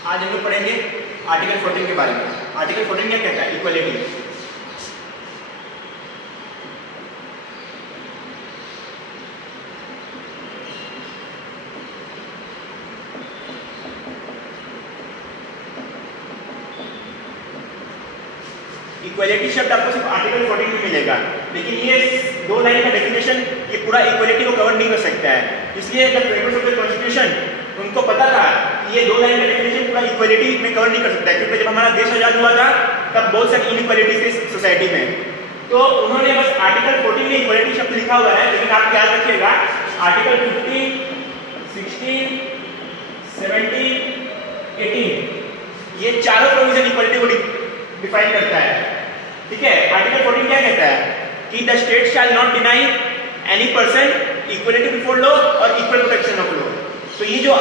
आज हम लोग पढ़ेंगे आर्टिकल 14 के बारे में। आर्टिकल 14 क्या कहता है? इक्वलिटी। इक्वलिटी शब्द आपको सिर्फ आर्टिकल 14 में मिलेगा, लेकिन ये दो लाइन का डेफिनेशन ये पूरा इक्वलिटी को कवर नहीं कर सकता है। इसलिए जब पेपर्स ऑफ द कॉन्स्टिट्यूशन उनको पता था कि ये दो लाइन का डेफिनेशन पूरा इक्वलिटी में कवर नहीं कर सकता है, क्योंकि जब हमारा देश आजाद हुआ था तब बहुत सारी इनइक्वालिटीज थी सोसाइटी में, तो उन्होंने बस आर्टिकल 14 में इक्वलिटी शब्द लिखा हुआ है। लेकिन आप याद रखिएगा आर्टिकल 15, 16, 17, 18 ये चारों प्रोविजन इक्वलिटी को डिफाइन करता है। ठीक है, आर्टिकल 14 क्या कहता है कि the state shall not deny any person equality before law और इक्वल प्रोटेक्शन ऑफ लॉ। तो ये जो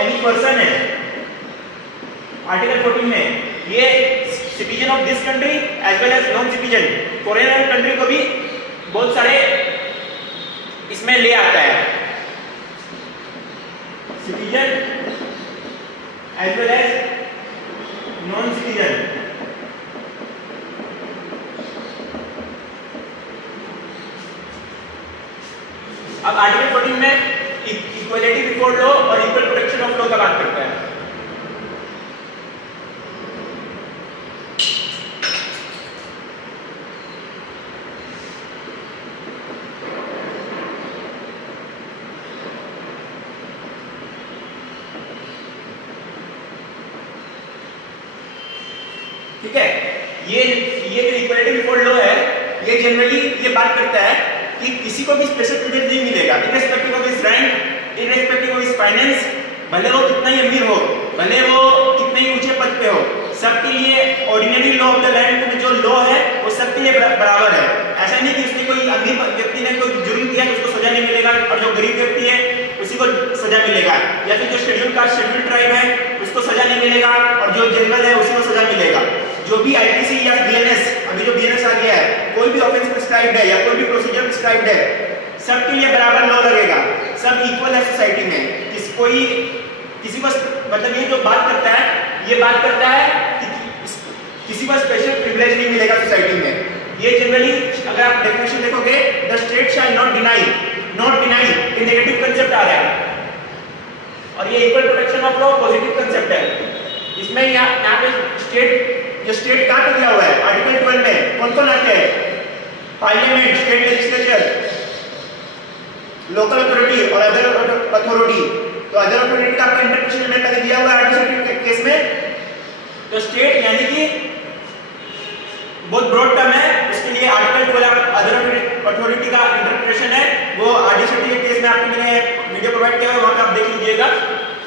एनी पर्सन है आर्टिकल 14 में, ये citizen of this country as well as non citizen foreigner country को भी बहुत सारे इसमें ले आता है। Citizen as well as non citizen. अब आर्टिकल 14 में इक्वलिटी बिफोर लॉ और इक्वल प्रोटेक्शन ऑफ लॉ का बात करता है। ठीक है, ये जो इक्वलिटी बिफोर लॉ है ये जनरली ये बात करता है कि किसी को भी स्पेशल प्रिविलेज नहीं मिलेगा irrespective of his rank, irrespective of his finance, भले वो कितना ही अमीर हो, भले वो कितने ही ऊंचे पद पे हो, सबके लिए ordinary law of the land में जो लॉ है वो सबके लिए बराबर है। ऐसा नहीं कि उसने कोई अमीर व्यक्ति ने कोई जुर्म किया तो उसको सजा नहीं मिलेगा और जो गरीब व्यक्ति है उसी को सजा मिलेगा, या फिर जो शेड्यूल कास्ट शेड्यूल ट्राइब है उसको सजा नहीं मिलेगा और जो जनरल है उसी को सजा मिलेगा। जो भी आईपीसी या बीएनएस, अभी जो बीएनएस आ गया है, कोई भी ऑफेंस प्रिस्क्राइब्ड है या कोई भी प्रोसीजर प्रिस्क्राइब्ड है, सबके लिए बराबर लॉ लगेगा, सब इक्वल है सोसाइटी में। किसी को मतलब ये जो बात करता है ये बात करता है कि किसी को स्पेशल प्रिविलेज नहीं मिलेगा सोसाइटी में। ये जनरली अगर आप डेफिनेशन देखोगे the state shall not deny ये नेगेटिव कंसेप्ट आ रहा है और ये equal protection of law positive concept है। इसमें यहाँ पे स्टेट कहाँ पे दिया हुआ है? आर्टिकल 12 में कौन कौन आते हैं? Parliament, state legislature, local authority और अदर अथॉरिटी। तो अदर अथॉरिटी का आपका इंटरप्रिटेशन में पहले दिया हुआ है आर्टिकल केस में। तो स्टेट यानी कि बहुत ब्रॉड टर्म है, उसके लिए आर्टिकल 12 अदर अथॉरिटी का इंटरप्रिटेशन है, वो आरडीसीटी के केस में आपको मैंने वीडियो प्रोवाइड किया है, वहां पे आप देख लीजिएगा।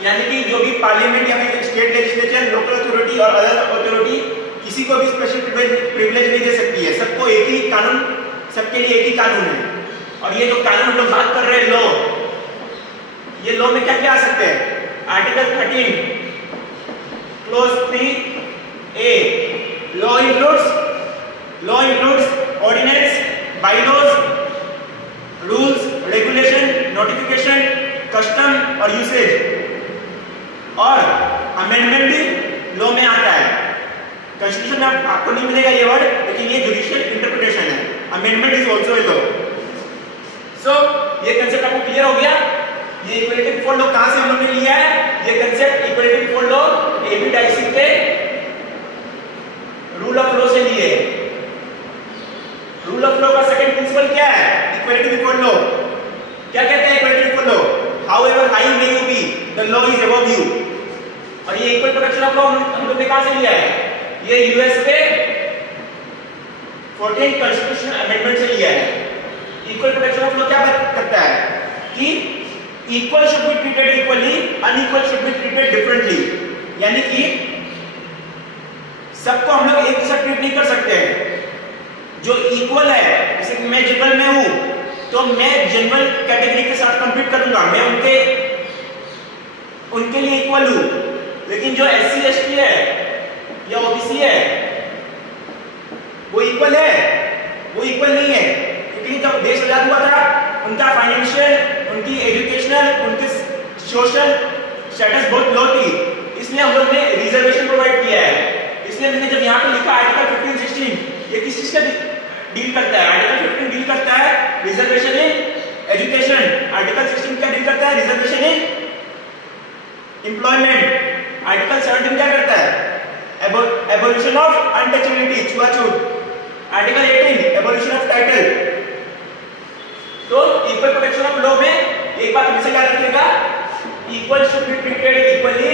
यानी कि जो भी पार्लियामेंट या फिर स्टेट लेजिस्लेचर, लोकल अथॉरिटी और अदर अथॉरिटी किसी को भी स्पेशल प्रिविलेज नहीं दे सकती है, सबको एक ही कानून, सबके लिए एक ही कानून है। और ये जो कानून हम लोग बात कर रहे हैं लॉ, ये लॉ में क्या क्या आ सकते हैं? Article 13 clause 3A law includes ordinance, byelaws, rules, regulation, notification, custom और यूसेज। और अमेंडमेंट भी लॉ में आता है। कॉन्स्टिट्यूशन में आपको नहीं मिलेगा ये वर्ड, लेकिन ये जुडिशियल इंटरप्रिटेशन है। Amendment is also a law. So ये कंसेप्ट आपको क्लियर हो गया? ये इक्वलिटी बिफोर लॉ कहां से हम लोगों ने लिया है? ये concept equality before law A B Dicey के रूल ऑफ लॉ से लिए। रूल ऑफ लॉ का सेकंड प्रिंसिपल क्या है? Equality before law. क्या कहते हैं equality before law? However high may you be, the law is above you. और ये इक्वल प्रोटेक्शन ऑफ लॉ हम लोग ने कहां से लिया है? ये यूएस के 14th कॉन्स्टिट्यूशनल अमेंडमेंट से लिया है। इक्वल प्रोटेक्शन ऑफ लॉ क्या बात करता है कि equal should be treated equally, unequal should be treated differently. यानी कि सबको हम लोग एक जैसा ट्रीट नहीं कर सकते हैं। जो इक्वल है, जैसे मैं जनरल में हूं तो मैं जनरल कैटेगरी के साथ कंपीट करूंगा, मैं उनके लिए इक्वल हूं। लेकिन जो एससी एसटी है या ओबीसी है वो इक्वल है? वो इक्वल नहीं है, क्योंकि जब देश आजाद हुआ था उनका फाइनेंशियल, उनकी एजुकेशनल, उनकी सोशल स्टेटस बहुत लो थी, इसलिए हम लोग ने रिजर्वेशन प्रोवाइड किया है। इसलिए मैंने जब यहाँ पे लिखा आर्टिकल 15-16 ये किस चीज का डील करता है? आर्टिकल 15 डील करता है रिजर्वेशन इन एजुकेशन। आर्टिकल 16 क्या डील करता है? Reservation in employment. आर्टिकल 17 क्या करता है? एबोलिशन ऑफ अनटचेबिलिटी, छुआछूत। Article 18 abolition of title. तो इक्वल प्रोटेक्शन ऑफ लॉ में एक बात हमेशा याद रखिएगा, equal should be treated equally,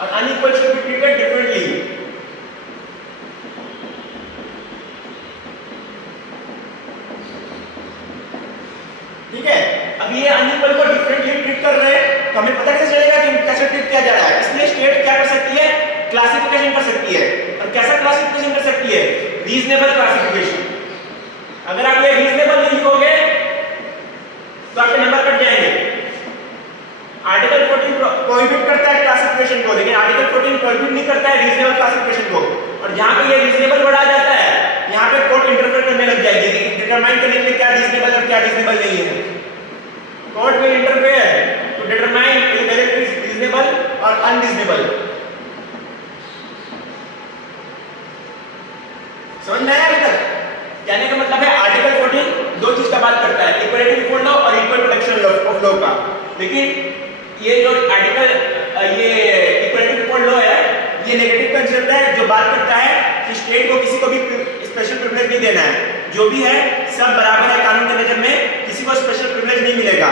और unequal should be treated differently. ठीक है, अब ये अनइक्वल को डिफरेंटली ट्रीट कर रहे हैं तो हमें पता कैसे चलेगा कि कैसे ट्रीट किया जा रहा है? इसलिए स्टेट क्या कर सकती है? क्लासिफिकेशन कर सकती है। और कैसा क्लासिफिकेशन कर सकती है? Reasonable classification. अगर आप ये रीजनेबल नहीं लिखोगे तो आपके नंबर कट जाएंगे। आर्टिकल 14 प्रोहिबिट करता है क्लासिफिकेशन को, लेकिन आर्टिकल 14 प्रोहिबिट नहीं करता है रीजनेबल क्लासिफिकेशन को। और जहां पे ये रीजनेबल वर्ड आ जाता है, यहां पे कोर्ट इंटरफेयर करने लग जाएगी कि डिटरमाइन करने के लिए क्या रीजनेबल और क्या रीजनेबल नहीं है। Court will interfere to determine whether it is reasonable or unreasonable। समझ में आया अभी तक? कहने का मतलब है आर्टिकल 14 दो चीज का बात करता है, इक्वलिटी बिफोर लॉ और इक्वल प्रोटेक्शन ऑफ लॉ का। लेकिन ये जो आर्टिकल ये इक्वलिटी बिफोर लॉ है, ये नेगेटिव कंसेप्ट है जो बात करता है कि स्टेट को किसी को भी स्पेशल प्रिविलेज नहीं देना है। जो भी है सब बराबर है कानून के नजर में, किसी को स्पेशल प्रिविलेज नहीं मिलेगा।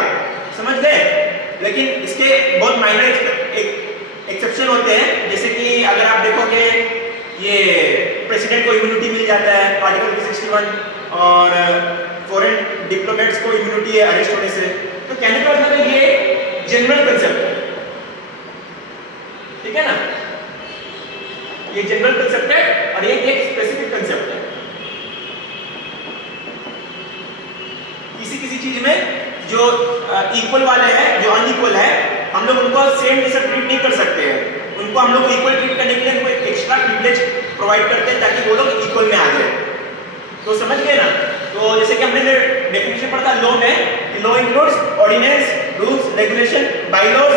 समझ गए? लेकिन इसके बहुत माइनर एक्सेप्शन होते हैं, जैसे कि अगर आप देखोगे ये प्रेसिडेंट को इम्यूनिटी मिल जाता है आर्टिकल 61, और फॉरेन डिप्लोमेट्स को इम्यूनिटी है अरेस्ट होने से। तो कहने का मतलब ये जनरल कंसेप्ट है, ठीक है ना? ये जनरल कंसेप्ट है और ये एक स्पेसिफिक कंसेप्ट है। किसी चीज में जो इक्वल वाले हैं, जो अनइक्वल है, हम लोग उनको सेम जैसा ट्रीट नहीं कर सकते हैं। उनको हम लोग इक्वल ट्रीट करने के लिए उनको एक्स्ट्रा प्रिविलेज प्रोवाइड करते हैं ताकि वो लोग इक्वल में आ जाए। तो समझ गए ना? तो जैसे कि हमने डेफिनेशन पढ़ा था लॉ में, law includes ordinance, rules, regulation, byelaws,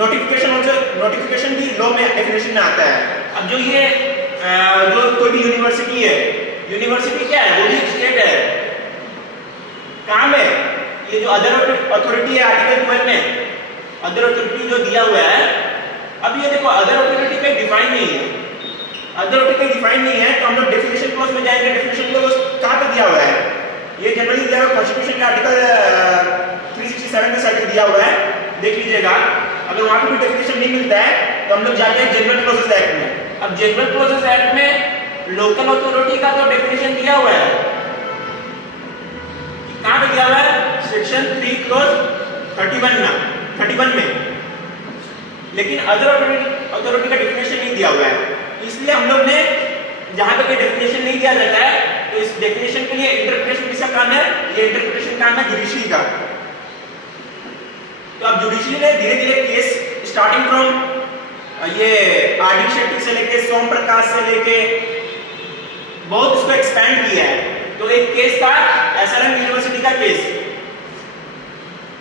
notification. Also notification भी लॉ में डेफिनेशन में आता है। अब जो ये जो कोई भी यूनिवर्सिटी है, यूनिवर्सिटी क्या है? वो भी स्टेट है। काम है ये जो अदर अथॉरिटी है आर्टिकल 12 में, अदर अथॉरिटी जो दिया हुआ है। अब ये देखो अदर अथॉरिटी पे डिफाइन नहीं है, अदर अथॉरिटी डिफाइन नहीं है, तो हम लोग डेफिनेशन क्लॉज में जाएंगे। डेफिनेशन क्लॉज कहां पे दिया हुआ है? ये जनरली दिया हुआ कॉन्स्टिट्यूशन का आर्टिकल 367 में साइड दिया हुआ है, देख लीजिएगा। अगर वहां पे भी डेफिनेशन नहीं मिलता है तो हम लोग जाते हैं जनरल क्लॉजेस एक्ट में। अब जनरल क्लॉजेस एक्ट में लोकल अथॉरिटी का तो डेफिनेशन दिया हुआ है, कहां पे दिया हुआ है? सेक्शन 3 क्लॉज 31 में। लेकिन अदर अथॉरिटी का डेफिनेशन नहीं दिया हुआ है। इसलिए हम लोग ने जहां पे कोई डेफिनेशन नहीं दिया जाता है तो इस डेफिनेशन के लिए इंटरप्रिटेशन किसका काम है? ये इंटरप्रिटेशन काम है जुडिशरी का। तो अब जुडिशरी ने धीरे धीरे केस स्टार्टिंग फ्रॉम ये आरडी शेट्टी से लेके सोम प्रकाश से लेके बहुत उसको एक्सपेंड किया है। तो एक केस था एसआरएम यूनिवर्सिटी का केस,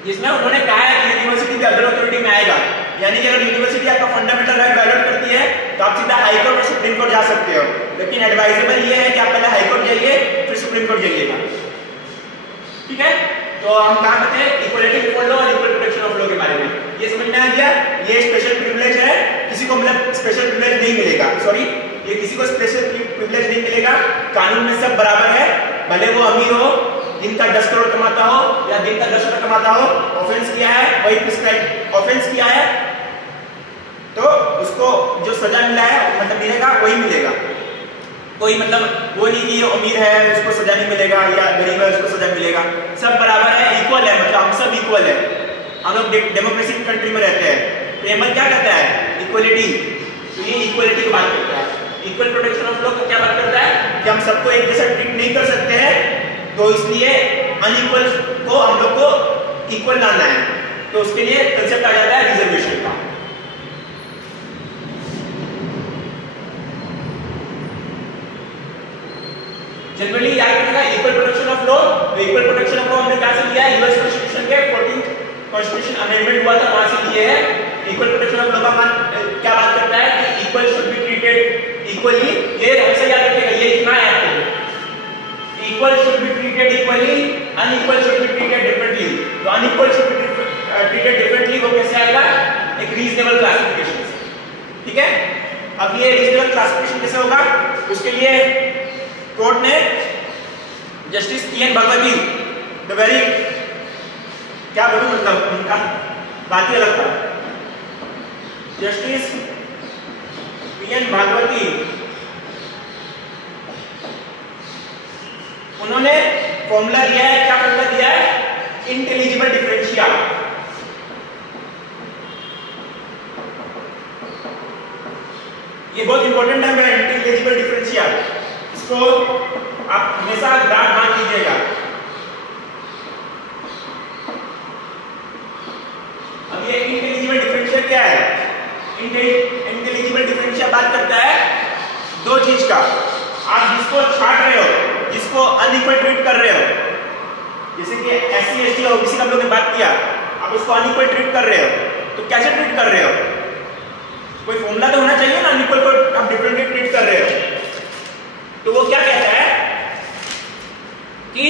जिसमें उन्होंने कहा है कि यूनिवर्सिटी भी अदर अथॉरिटी में आएगा, यानी कि अगर यूनिवर्सिटी आपका फंडामेंटल राइट वायलेट करती है तो आप सीधा हाई कोर्ट और सुप्रीम कोर्ट जा सकते हो। लेकिन एडवाइजेबल ये है कि आप पहले हाई कोर्ट जाइए फिर सुप्रीम कोर्ट जाइएगा। ठीक है, तो हम कहां पे थे? इक्वलिटी बिफोर लॉ और इक्वल प्रोटेक्शन ऑफ लॉ के बारे में। ये समझ में आ गया? ये स्पेशल प्रिविलेज है, किसी को मतलब स्पेशल प्रिविलेज नहीं मिलेगा। सॉरी, ये किसी को स्पेशल प्रिविलेज नहीं मिलेगा। कानून में सब बराबर है, भले वो अमीर हो, दिन का 10 करोड़ कमाता हो या दिन का 10 रुपए कमाता हो, ऑफेंस किया है वही प्रिस्क्राइब, ऑफेंस किया है तो उसको जो सजा मिला है मतलब मिलेगा वही मिलेगा। कोई मतलब वो नहीं कि अमीर है उसको सजा नहीं मिलेगा या गरीब है उसको सजा मिलेगा, सब बराबर है, इक्वल है, मतलब हम सब इक्वल है। हम लोग डेमोक्रेसी कंट्री में रहते हैं। तो एमएल क्या कहता है? इक्वलिटी। तो ये इक्वलिटी की बात करता है। इक्वल प्रोटेक्शन ऑफ लॉ क्या बात करता है कि हम सबको एक जैसा ट्रीट नहीं कर सकते हैं, तो इसलिए अनइक्वल को हम लोग को इक्वल लाना है। तो उसके लिए कंसेप्ट आ जाता है रिजर्वेशन का। जनरली याद रखिएगा इक्वल प्रोटेक्शन ऑफ लॉ, तो इक्वल प्रोटेक्शन ऑफ लॉ हमने कहां से लिया है? यूएस कॉन्स्टिट्यूशन के 14th कॉन्स्टिट्यूशन अमेंडमेंट हुआ था वहां से लिए है। इक्वल प्रोटेक्शन ऑफ लॉ का मान क्या बात करता है कि equal should be treated equally. ये हमेशा याद रखिएगा, ये इतना है आपको, equal should be treated equally, unequal should be treated differently. तो unequal should be treated differently वो कैसे आएगा? एक रीजनेबल क्लासिफिकेशन से, ठीक है। अब ये रीजनेबल क्लासिफिकेशन कैसे होगा? उसके लिए कोर्ट ने justice PN Bhagwati the very क्या बोलूं मतलब उनका बात ही अलग था। जस्टिस पीएन भागवती उन्होंने फॉर्मूला दिया है। क्या फॉर्मूला दिया है? Intelligible differentia. ये बहुत इंपॉर्टेंट टर्म है, इंटेलिजिबल डिफरेंशिया। इसको आप हमेशा याद मान लीजिएगा। अब ये इंटेलिजिबल डिफरेंशिया क्या है? इंटेलिजिबल डिफरेंशिया बात करता है दो चीज का। आप जिसको छांट रहे हो, जिसको अनइक्वल ट्रीट कर रहे हो, जैसे कि एससी एसटी और ओबीसी का हम लोग ने बात किया, आप उसको अनइक्वल ट्रीट कर रहे हो, तो कैसे ट्रीट कर रहे हो? कोई फॉर्मूला तो होना चाहिए ना, अनइक्वल को आप डिफरेंटली ट्रीट कर रहे हो। तो वो क्या कहता है कि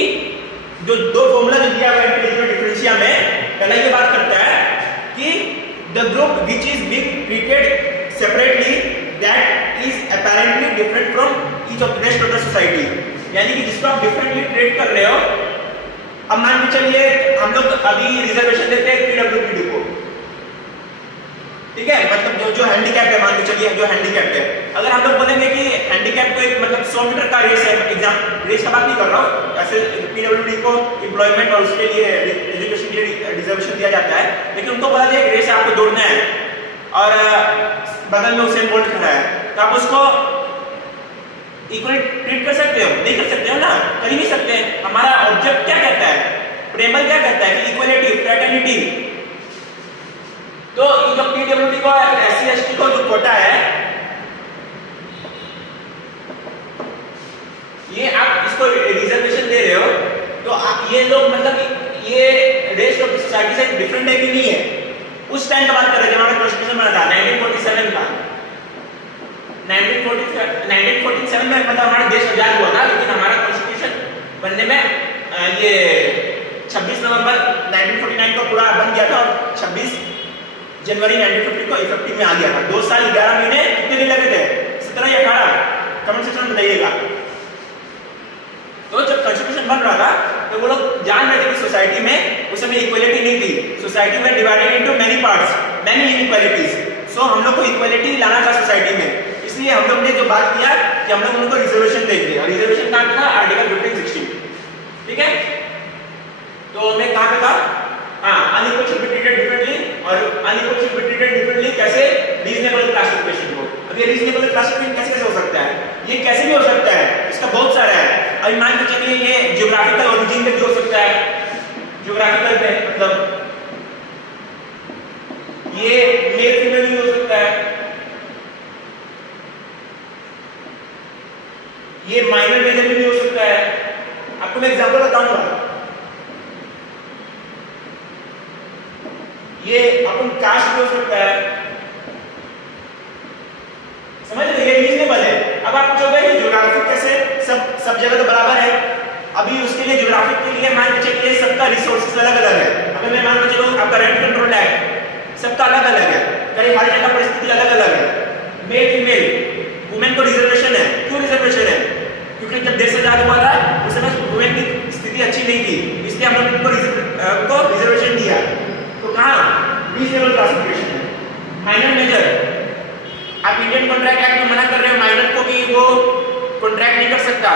जो दो फॉर्मूला जो दिया हुआ है इंटेलिजिबल डिफरेंशिया में, पहला ये बात करता है कि the group which is being treated separately that is apparently different from each of the rest of the society. यानी कि जिसको आप डिफरेंटली ट्रीट कर रहे हो, अब मान के चलिए हम लोग अभी रिजर्वेशन देते हैं पीडब्ल्यूडी को, ठीक है, मतलब जो हैंडीकैप है, मान के चलिए जो हैंडीकैप है, अगर हम लोग बोलेंगे कि हैंडीकैप को एक मतलब 100 मीटर का रेस है, एग्जाम रेस का बात नहीं कर रहा हूँ, ऐसे पीडब्ल्यूडी को एम्प्लॉयमेंट और उसके लिए एजुकेशन के लिए रिजर्वेशन दिया जाता है, लेकिन उनको बोला जाए रेस आपको दौड़ना है और बगल में उसेन बोल्ट खड़ा है, तो आप उसको इक्वली ट्रीट कर सकते हो? नहीं कर सकते हो ना, कर ही नहीं सकते। हमारा ऑब्जेक्ट क्या कहता है? प्रेमल क्या कहता है कि इक्वलिटी, फ्रेटर्निटी। तो ये जो पीडब्ल्यूडी को एससी एसटी को जो कोटा है, ये आप इसको रिजर्वेशन दे रहे हो, तो आप ये लोग मतलब ये रेस्ट ऑफ सोसाइटी से डिफरेंट है कि नहीं है? उस टाइम का बात कर रहे हैं जब हमारा कॉन्स्टिट्यूशन बना था 1947 का। 1947 में मतलब हमारा देश आजाद हुआ था, लेकिन हमारा कॉन्स्टिट्यूशन बनने में ये 26 नवंबर 1949 को पूरा बन गया था और 26 जनवरी 1950 को इफेक्टिव में आ गया था। 2 साल 11 महीने कितने दिन लगे थे? 17 या 18? कमेंट सेक्शन में बताइएगा। तो जब कॉन्स्टिट्यूशन बन रहा था तो वो लोग जान रहे थे कि सोसाइटी में उस समय इक्वलिटी नहीं थी, सोसाइटी में divided into many parts, many inequalities. So हम लोग को इक्वलिटी लाना था सोसाइटी में, इसलिए हम लोग ने जो बात किया कि हम लोग उनको रिजर्वेशन देंगे, और रिजर्वेशन कहां था? आर्टिकल 1516, ठीक है। तो मैं कहां पे था? हां, unequal should be treated differently, और unequal should be treated differently कैसे? रीजनेबल क्लासिफिकेशन को। अब ये रीजनेबल क्लासिफिकेशन कैसे हो सकता है? ये कैसे भी हो सकता है, इसका बहुत सारा है। अभी मान के चलिए ये ज्योग्राफिकल ओरिजिन पे भी हो सकता है, ज्योग्राफिकल पे मतलब ये मेल फीमेल भी हो सकता है, ये माइनर मेजर भी हो सकता है। आपको मैं एग्जांपल बताऊंगा, ये अपन कास्ट भी हो सकता है, समझ रहे? ये रीजनेबल है। अब आप पूछोगे कि ज्योग्राफिक कैसे? सब जगह तो बराबर है। अभी उसके लिए ज्योग्राफिक के लिए मान के चलिए सबका रिसोर्सेज अलग अलग है। अगर मैं मान के चलूं आपका रेंट कंट्रोल एक्ट सबका अलग अलग है, कहीं हर जगह परिस्थिति अलग अलग है। मेल फीमेल, वुमेन को रिजर्वेशन है। क्यों रिजर्वेशन है? क्योंकि जब देश आजाद हुआ था उस समय वुमेन की स्थिति अच्छी नहीं थी, इसलिए हम लोग उनको रिजर्वेशन दिया। तो कहां? रीजनेबल क्लासिफिकेशन है। माइनर मेजर, आप इंडियन कॉन्ट्रैक्ट एक्ट में मना कर रहे हो माइनर को कि वो कॉन्ट्रैक्ट नहीं कर सकता।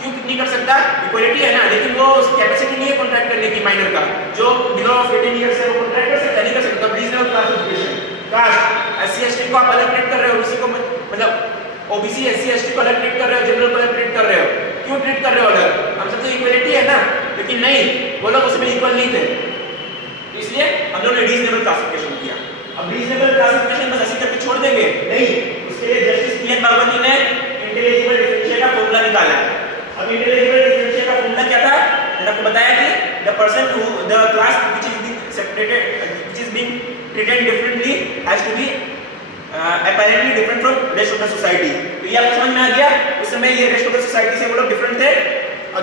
क्यों नहीं कर सकता? इक्वलिटी है ना, लेकिन वो कैपेसिटी नहीं है कॉन्ट्रैक्ट करने की माइनर का। जो बिलो ऑफ 18 ईयर्स है वो कॉन्ट्रैक्ट कर सकता नहीं कर सकता। Reasonable classification. Caste, SC ST को आप अलग ट्रीट कर रहे हो, उसी को मतलब ओबीसी एससी एसटी को अलग ट्रीट कर रहे हो, जनरल को अलग ट्रीट कर रहे हो। क्यों ट्रीट कर रहे हो अलग? हम सब तो इक्वलिटी है ना, लेकिन नहीं, वो लोग उसमें इक्वल नहीं थे, इसलिए हम लोगों ने रीजनेबल क्लासिफिकेशन किया। अब रीजनेबल क्लासिफिकेशन बस ऐसे करके छोड़ देंगे? नहीं, उसके लिए जस्टिस पीएन भागवती ने इंटेलिजिबल डिफरेंशियल का फॉर्मूला निकाला है। अब इंटेलिजिबल डिफरेंशियल का फॉर्मूला क्या था? मैंने आपको बताया कि the person who the class which is being separated which is being treated differently has to be apparently different from rest of the society। तो ये आपको समझ में आ गया, उस समय ये रेस्ट ऑफ द सोसाइटी से वो लोग डिफरेंट थे। और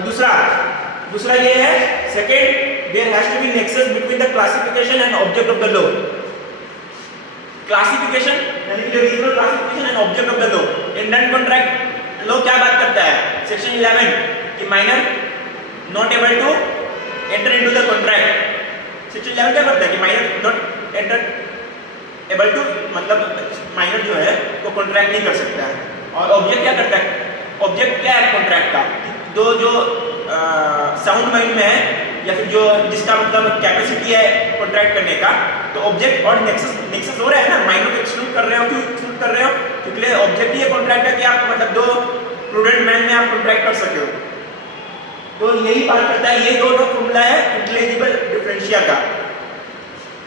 दूसरा ये है second, there has to be nexus between the classification and object of the law. Classification यानी कि जो regional classification and object of the law. Indian contract law क्या बात करता है? सेक्शन 11 कि minor not able to enter into the contract. Section 11 क्या करता है कि minor not enter able to मतलब माइनर जो है वो कॉन्ट्रैक्ट नहीं कर सकता है। और ऑब्जेक्ट क्या करता है? ऑब्जेक्ट क्या है कॉन्ट्रैक्ट का? जो साउंड माइंड में है या फिर जो जिसका मतलब कैपेसिटी है कॉन्ट्रैक्ट करने का, तो ऑब्जेक्ट और नेक्सस हो रहा है ना, माइंड को एक्सक्लूड कर रहे हो। क्यों एक्सक्लूड कर रहे हो? क्योंकि ऑब्जेक्ट ही कॉन्ट्रैक्ट है कि आप मतलब दो प्रूडेंट मैन में आप कॉन्ट्रैक्ट कर सके हो। तो यही बात करता है, ये दो फॉर्मूला है इंटेलिजिबल डिफरेंशिया का।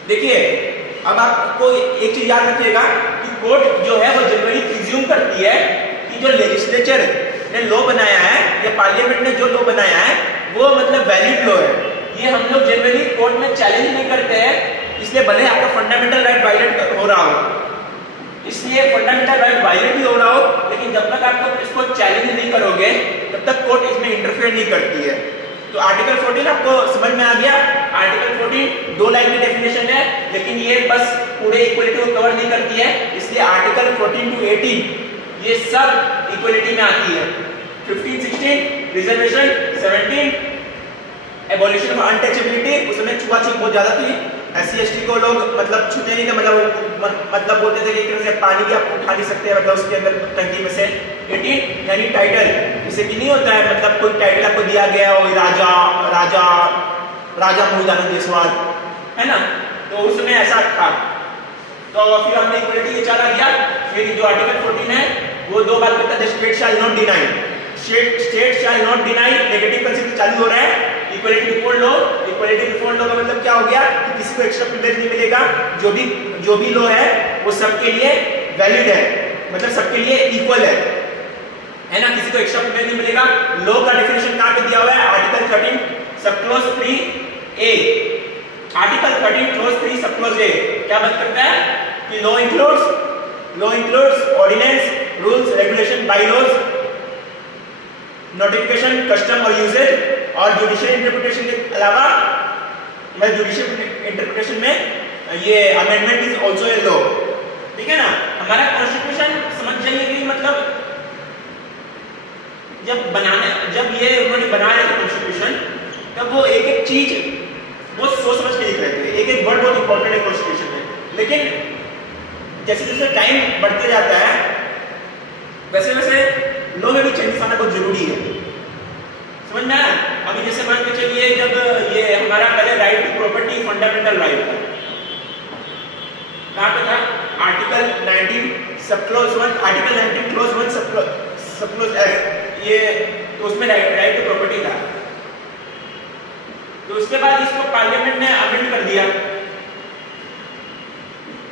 देखिए अब आपको एक चीज याद रखिएगा कि कोर्ट जो है वो जनरली प्रिज्यूम करती है कि जो लेजिस्लेचर ने लॉ बनाया है या पार्लियामेंट ने जो लॉ बनाया है वो मतलब वैलिड लॉ है। ये हम लोग जनरली कोर्ट में चैलेंज नहीं करते हैं, इसलिए भले आपका फंडामेंटल राइट वायलेट हो रहा हो, इसलिए फंडामेंटल राइट वायलेट भी हो रहा हो, लेकिन जब तक आप इसको चैलेंज नहीं करोगे तब तक कोर्ट इसमें इंटरफेयर नहीं करती है। तो आर्टिकल 14 आपको समझ में आ गया। आर्टिकल 14 दो लाइन की डेफिनेशन है, लेकिन ये बस पूरे इक्वलिटी को कवर नहीं करती है, इसलिए आर्टिकल 14 to 18 ये सब इक्वलिटी में आती है। 15, 16 रिजर्वेशन, 17 एबॉलिशन ऑफ अनटचेबिलिटी, उसमें छुआछूत बहुत ज्यादा थी, SC/ST को लोग मतलब छूते नहीं थे, मतलब बोलते थे कि एक तरह से पानी भी आप उठा नहीं सकते मतलब उसके अंदर टंकी में से। 18 यानी टाइटल, जैसे कि नहीं होता है मतलब कोई टाइटल आपको दिया गया हो, राजा मोहिदानंद जयसवाल है ना, तो उसमें ऐसा था। तो फिर हमने इक्वलिटी के चला गया। फिर जो आर्टिकल 14 है वो दो बात करता है, state shall not deny, state shall not deny, negative concept चालू हो रहा है। Equality before law, equality before law का मतलब क्या हो गया कि किसी को एक्स्ट्रा प्रिविलेज नहीं मिलेगा, जो भी लॉ है वो सबके लिए वैलिड है, मतलब सबके लिए इक्वल है ना, किसी को एक्स्ट्रा प्रिविलेज नहीं मिलेगा। लॉ का डेफिनेशन कहां पे दिया हुआ है? Article 13 sub clause 3A। Article 13 clause 3 sub clause A क्या बात करता है कि law includes ordinance, rules, regulation, byelaws, notification, custom और यूजेज, और जुडिशियल इंटरप्रिटेशन के अलावा मैं जुडिशियल इंटरप्रिटेशन में ये amendment is also a law. ठीक है ना, हमारा कॉन्स्टिट्यूशन समझ जाइए कि मतलब जब ये उन्होंने बना रहे थे कॉन्स्टिट्यूशन, तब वो एक एक चीज बहुत सोच समझ के लिख रहे थे, एक एक वर्ड बहुत इंपॉर्टेंट है कॉन्स्टिट्यूशन में। लेकिन जैसे जैसे टाइम बढ़ते जाता है वैसे वैसे लॉ में भी चेंजेस आना बहुत जरूरी है, समझ में आया? अभी जैसे मान के चलिए जब ये हमारा पहले right to property fundamental right था, कहां पे था? Article 19 sub clause 1, article 19 clause 1 sub clause F, ये तो उसमें राइट टू प्रॉपर्टी था। तो उसके बाद इसको पार्लियामेंट ने अमेंड कर दिया,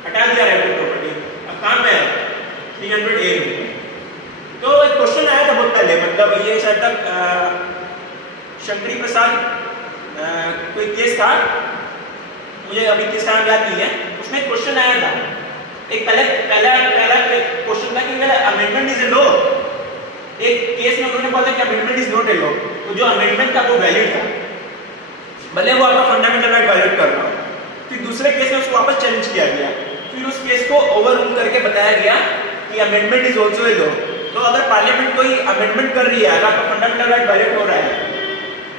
हटा दिया राइट टू प्रॉपर्टी। अब कहां पे है? 300A में। तो एक क्वेश्चन आया था बहुत पहले, मतलब ये शायद तक शंकरी प्रसाद कोई केस था, मुझे अभी केस का नाम याद नहीं है, उसमें क्वेश्चन आया था। एक पहला क्वेश्चन था कि अमेंडमेंट इज ए लॉ। एक केस में उन्होंने बोला कि amendment is not a law, तो जो अमेंडमेंट था वो वैलिड था, भले वो आपका फंडामेंटल राइट वायलेट कर रहा हो। फिर दूसरे केस में उसको वापस चैलेंज किया गया, फिर उस केस को ओवररूल करके बताया गया कि amendment is also a law. तो अगर पार्लियामेंट कोई अमेंडमेंट कर रही है, अगर आपका फंडामेंटल राइट वायलेट हो रहा है,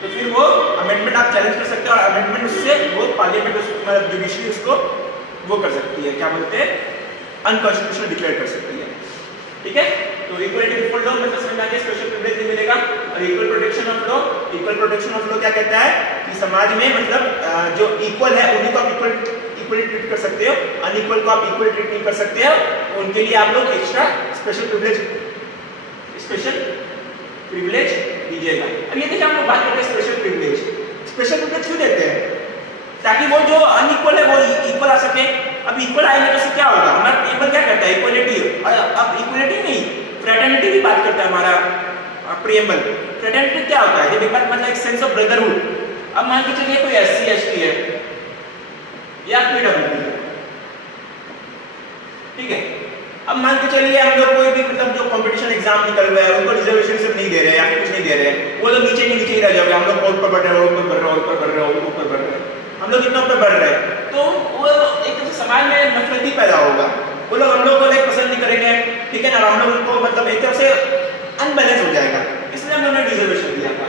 तो फिर वो अमेंडमेंट आप चैलेंज कर सकते हो, और अमेंडमेंट उससे वो पार्लियामेंट मतलब जुडिशरी उसको वो कर सकती है, क्या बोलते हैं, अनकॉन्स्टिट्यूशनल डिक्लेयर कर सकती है। ठीक है, तो इक्वलिटी बिफोर लॉ मतलब समझ आ गया, स्पेशल प्रिविलेज नहीं मिलेगा। और equal protection of law, equal protection of law क्या कहता है कि समाज में मतलब जो इक्वल है उन्हीं को आप इक्वली ट्रीट कर सकते हो, अनइक्वल को आप इक्वली ट्रीट नहीं कर सकते हो, उनके लिए आप लोग एक्स्ट्रा स्पेशल प्रिविलेज दीजिएगा। अब ये देखिए हम लोग बात करते हैं स्पेशल प्रिविलेज क्यों देते हैं? ताकि वो जो अनइक्वल है वो इक्वल आ सके। अब इक्वल आएंगे तो क्या होगा? हमारा टेबल क्या करता है? इक्वलिटी। अब इक्वलिटी नहीं, फ्रेटर्निटी की बात करता है हमारा प्रीएम्बल। फ्रेटर्निटी क्या होता है? जब एक बार मतलब एक सेंस ऑफ ब्रदरहुड। अब मान के चलिए कोई SC ST है या PWD है, ठीक है। अब मान के चलिए हम लोग कोई भी मतलब जो कंपटीशन एग्जाम निकल रहे हैं उनको रिजर्वेशन सिर्फ नहीं दे रहे या कुछ नहीं दे रहे, वो लोग नीचे ही रह जाओगे। हम लोग और ऊपर बढ़ रहे हैं, और ऊपर बढ़ रहे हैं, और ऊपर बढ़ रहे हैं, और ऊपर बढ़ रहे हैं, हम लोग इतना ऊपर बढ़ रहे हैं, तो वो एक समाज में नफरत ही पैदा होगा। वो लोग हम लोग को पसंद नहीं करेंगे, ठीक है ना। हम लोग उनको मतलब एक तरफ से अनबैलेंस हो जाएगा, इसलिए हम लोगों ने रिजर्वेशन दिया था।